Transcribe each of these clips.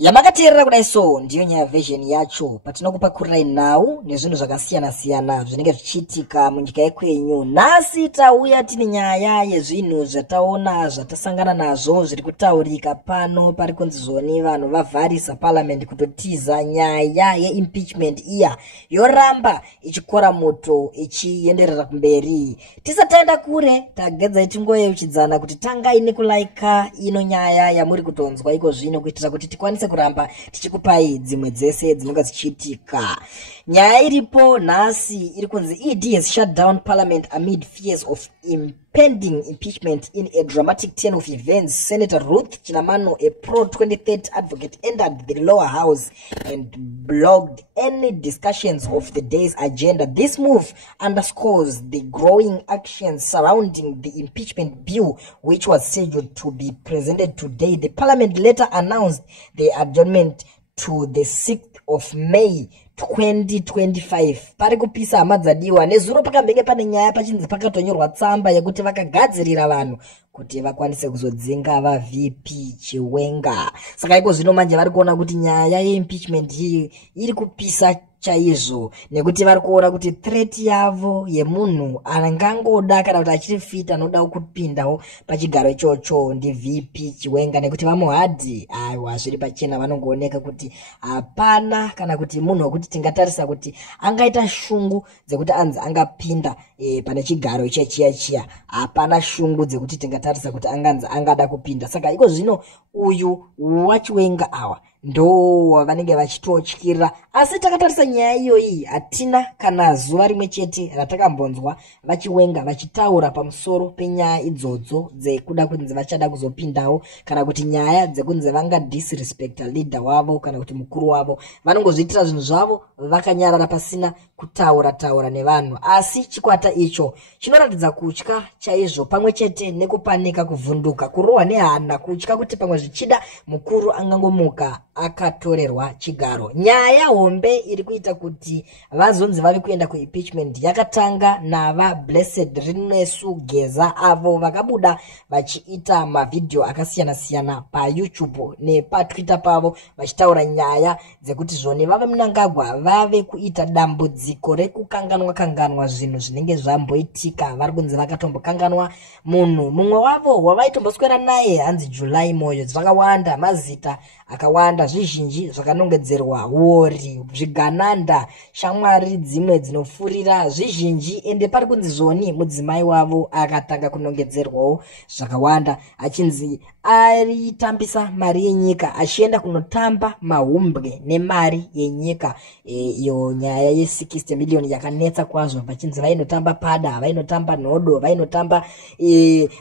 Yamakateerera kudai so ndiyo nyaya version yacho patinokupakurai nhau nezvinhu zvakasiyana-siyana zvinenge zvichiitika munyika yekwenyu. Nhasi tauya tine nyaya yezvinhu zvataona zvatasangana nazvo zviri kutaurika pano pari kunzi zvoni vanhu vavharisa parliament kutotiza nyaya yeimpeachment iya yoramba ichikora moto ichienderera kumberi. Tisataenda kure tagedzai tingoyeuchidzana kuti tangai nekulaika ino nyaya yamuri kutonzwa iko zvino kuitira kuti tikwanise kuramba tichikupai dzimwe dzese dzinonga dzichiitika. Nyaya iripo nhasi iri kunzi ED has shut down parliament amid fears of impending impeachment in a dramatic turn of events. Senator Ruth Chinamano, a pro-2030 advocate, entered the lower house and blocked any discussions of the day's agenda. This move underscores the growing actions surrounding the impeachment bill, which was scheduled to be presented today. The parliament later announced the adjournment to the 6th of May 2025. Pari kupisa hamadzadiwa nezuro pakambenge pane nyaya pachinzi pakatonyorwa tsamba yekuti vakagadzirira vanhu kuti vakwanise kuzodzinga vaVP Chiwenga. Saka iko zvino manje vari kuona kuti nyaya yeimpeachment iyi iri kupisa chaizvo nekuti vari kuona kuti threat yavo yemunhu angangoda kana kuti achiri fit anoda kupindawo pachigaro ichocho ndi VP Chiwenga, nekuti vamuhadhi aiwa zviri pachena vanongooneka kuti hapana kana kuti munhu wekuti tingatarisa kuti angaita shungu dzekuti anzi angapinda pane chigaro chiya hapana shungu dzekuti tingatarisa kuti anganzi angada kupinda. Saka iko zvino uyu waChiwenga awa ndo vanenge vachitotyirira, asi takatarisa nyaya iyoyi hatina kana zuva rimwe chete ratakambonzwa vaChiwenga vachitaura pamusoro penyaya idzodzo dzekuda kunzi vachada kuzopindawo kana kuti nyaya dzekunzi vanga disrespecta leader wavo kana kuti mukuru wavo. Vanongozviitira zvinhu zvavo vakanyarara pasina kutaura nevanhu, asi chikwata icho chinoratidza kutya chaizvo pamwe chete nekupanika kuvhunduka, kurohwa nehana, kutya kuti pamwe zvichida mukuru angangomuka akatorerwa chigaro. Nyaya hombe iri kuita kuti vazonzi vave kuenda kuimpeachment yakatanga nava Blessed Rinesu Geza, avo vakabuda vachiita mavidhio akasiyana-siyana paYouTube nepaTwitter pavo vachitaura nyaya dzekuti zvoni vave Mnangagwa vave kuita dambudziko rekukanganwa zvinhu zvinenge zvamboitika. Vari kunzi vakatombokanganwa munhu mumwe wavo wavaitomboswera naye hanzi July Moyo. Zvakawanda mazita akawanda zvizhinji zvakanongedzerwa wori zvigananda shamwari dzimwe dzinofurira zvizhinji, ende pari kunzi zvoni mudzimai wavo akatanga kunongedzerwawo zvakawanda achinzi aitambisa mari yenyika achienda kunotamba mahumbwe nemari yenyika. Iyo nyaya ye60 million yakanetsa kwazvo, vachinzi vainotamba pada, vainotamba nhodo, vainotamba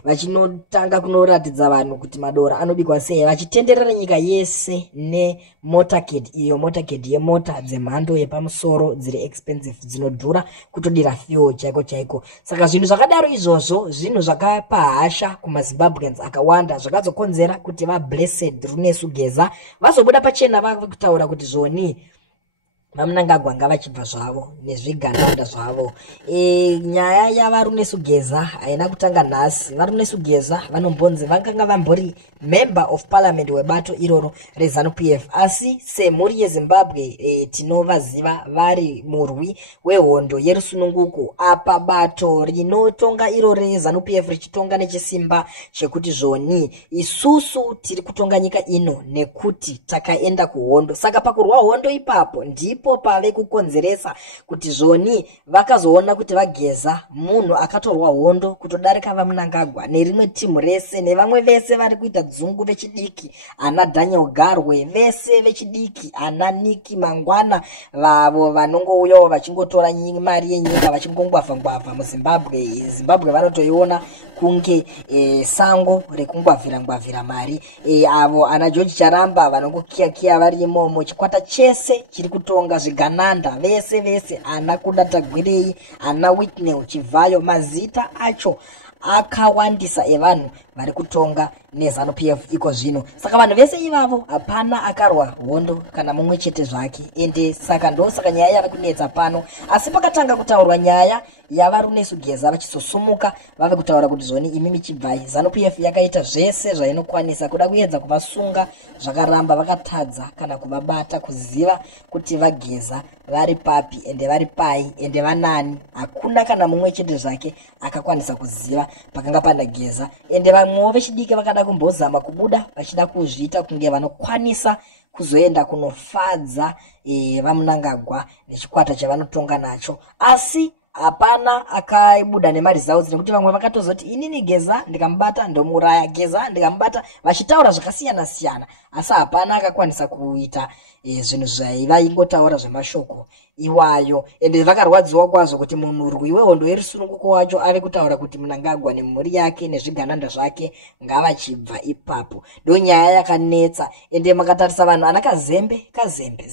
vachinotanga kunoratidza vanhu kuti madora anobikwa sei, vachitenderera nyika yese nemotorcade, iyo motorcade yemota dzemhando yepamusoro dziri expensive dzinodhura kutodira fuel chaiko. Saka zvinhu zvakadaro izvozvo zvinhu zvakapa hasha kumaZimbabweans akawanda, zvakazokonzera kuti vaBlessed Rinesu Geza vazobuda pachena vakutaura kuti zvoni vaMnangagwa ngavachibva zvavo nezvigananda zvavo. Nyaya yavaRinesu Geza haina kutanga nhasi. vaRinesu Geza vanombonzi vakanga vambori member of parliament webato iroro reZANU-PF, asi semhuri yeZimbabwe tinovaziva vari murwi wehondo yerusununguko. Apa bato rinotonga iro reZANU-PF richitonga nechisimba chekuti zvoni isusu tiri kutonga nyika ino nekuti takaenda kuhondo. Saka pakurwa hondo ipapo ndipo pave kukonzeresa kuti zvoni vakazoona kuti vaGeza munhu akatorwa hondo kutodarika vaMnangagwa nerimwe timu rese nevamwe vese vari kuita dzungu vechidiki, ana Daniel Garwe vese vechidiki, ana Niki Mangwana vavo vanongouyawo vachingotora mari yenyika vachingongwavha muZimbabwe. Zimbabwe vanotoiona kunge sango rekungwavhira mari. Avo ana George Charamba vanongokiya vari imomo, chikwata chese chiri kutonga zvigananda vese, ana Kudata Gwirei, ana Whitney Chivhayo, mazita acho akawandisa evanhu vari kutonga neZANU PF iko zvino. Saka vanhu vese ivavo hapana akarwa hondo kana mumwe chete zvake, ende saka ndosaka nyaya yava kunetsa pano. Asi pakatanga kutaurwa nyaya yavarume Sugeza vachizosumuka vave kutaura kuti zvoni imi michibvai, ZANU PF yakaita zvese zvainokwanisa kuda kuedza kuvasunga zvakaramba vakatadza kana kuvabata kuziva kuti vaGeza vari papi ende vari pai ende vanani. Hakuna kana mumwe chete zvake akakwanisa kuziva pakanga pana Geza, ende vamwewo vechidiki vakada kumbozama kubuda vachida kuzviita kunge vanokwanisa kuzoenda kunofadza vaMnangagwa nechikwata chavanotonga nacho. Asi hapana akaibuda neresults nekuti vamwe vakatozoti inini Geza ndikamubata ndomuraya, Geza ndikamubata, vachitaura zvakasiyana siyana. Asi hapana akakwanisa kuita zvinhu zvaiva ingotaura zvemashoko iwayo, ende vakarwadziwa kwazvo kuti munhurwi wehondo yerusununguko wacho ave kutaura kuti Mnangagwa nemhuri yake nezvigananda zvake ngavachibva ipapo. Ndo nyaya yakanetsa, ende makatarisa vanhu ana Kazembe,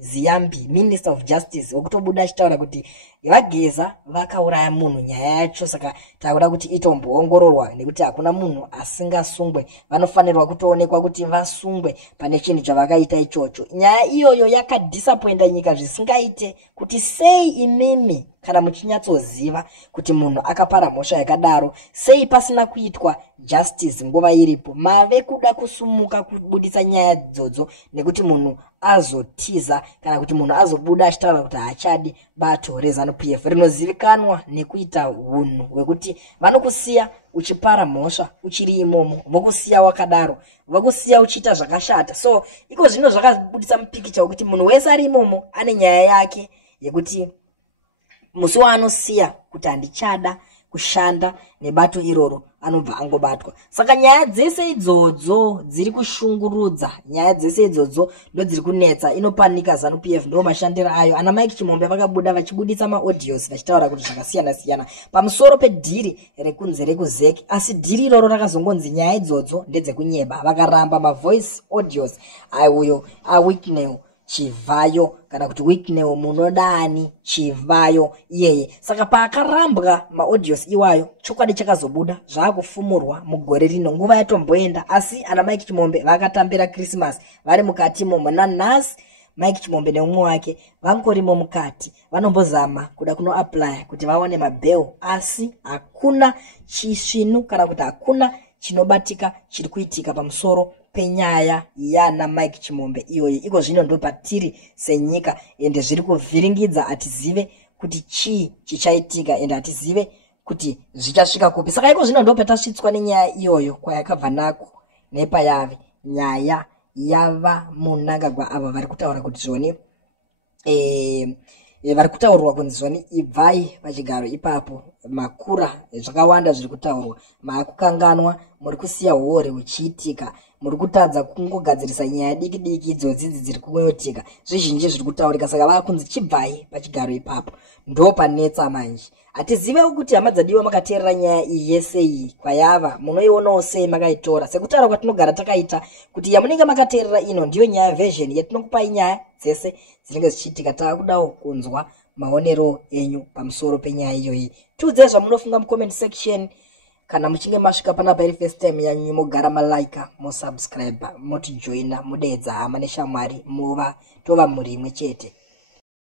Ziyambi, Minister of Justice wokutobuda achitaura kuti vaGeza vakauraya munhu nyaya yacho, saka takuda kuti itomboongororwa nekuti hakuna munhu asingasungwe, vanofanirwa kutoonekwa kuti vasungwe pane chinhu chavakaita ichocho. Nyaya iyoyo yakadisappointa nyika zvisingaite kuti sei imimi kana muchinyatsoziva kuti munhu akapara mhosva yakadaro, sei pasina kuitwa justice nguva iripo. Mave kuda kusumuka kubudisa nyaya idzodzo nekuti munhu azotiza kana kuti munhu azobuda achitaura kuti hachadi bato reZANU PF rinozivikanwa nekuita unhu hwekuti vanokusiya uchipara mhosva uchiri imomo, vokusiya wakadaro, vokusiya uchiita zvakashata. So iko zvino zvakabudisa mupikicha wekuti munhu wese ari imomo ane nyaya yake yekuti musi waanosiya kuti handichada kushanda nebato iroro anobva angobatwa. Saka nyaya dzese idzodzo dziri kushungurudza, nyaya dzese idzodzo ndo dziri kunetsa, inopanika ZANU PF ndo mashandiro ayo. Ana Mike Chimombe vakabuda vachibudisa maaudios vachitaura kuti zvakasiyana siyana pamusoro pedhiri rekunze rekuzeki, asi dhiri iroro rakazongonzi nyaya idzodzo ndedzekunyeba. Vakaramba mavoice audios aiuyo aWicknell Chivayo kana kuti Wicknell munodani Chivayo iyeye. Saka paakarambwa maaudios iwayo, chokwadi chakazobuda zvakufumurwa mugore rino nguva yatomboenda. Asi ana Mike Chimombe vakatambira Christmas vari mukati mona nhasi Mike Chimombe neumwe wake vangorimo mukati vanombozama kuda kunoapply kuti vaone mabail, asi hakuna chisvinu kana kuti hakuna chinobatika chiri kuitika pamusoro penyaya yana Mike Chimombe iyoyo. Iko zvino ndo patiri senyika, ende zviri kuvhiringidza atizive kuti chii chichaitika ende atizive kuti zvichasvika kupi. Saka iko zvino ndo patasvitswa nenyaya iyoyo kwayakabva nako nepayave nyaya yava Mnangagwa ava vari kutaura kuti zvoni vari kutaurwa kunzi zvoni ibvai pachigaro ipapo. Makura zvakawanda zviri kutaurwa, maakukanganwa, muri kusiya hore huchiitika, muri kutadza kungogadzirisa nyaya diki diki idzodzi dziri kungoyotika, zvizhinji zviri kutaurika. Saka vakunzi chibvai pachigaro ipapo. Ndo panetsa manje. Hatizive kuti hama dzadiwa makateerera nyaya iyi yese iyi kwayava, munoionawo sei makaitora. Sekutaura kwatinogara takaita kuti yamunenge makateerera ino ndiyo nyaya version yatinokupai nyaya dzese dzinenge zichiitika. Taakudawo kunzwa maonero enyu pamusoro penyaya iyoyi. Tiudze zvamunofunga mucomment section. Kana muchinge masvika panapa iri first time yanyu mogara malaika, mosubscribe, motijoina, mudeedza hama neshamwari, tova muri imwe chete.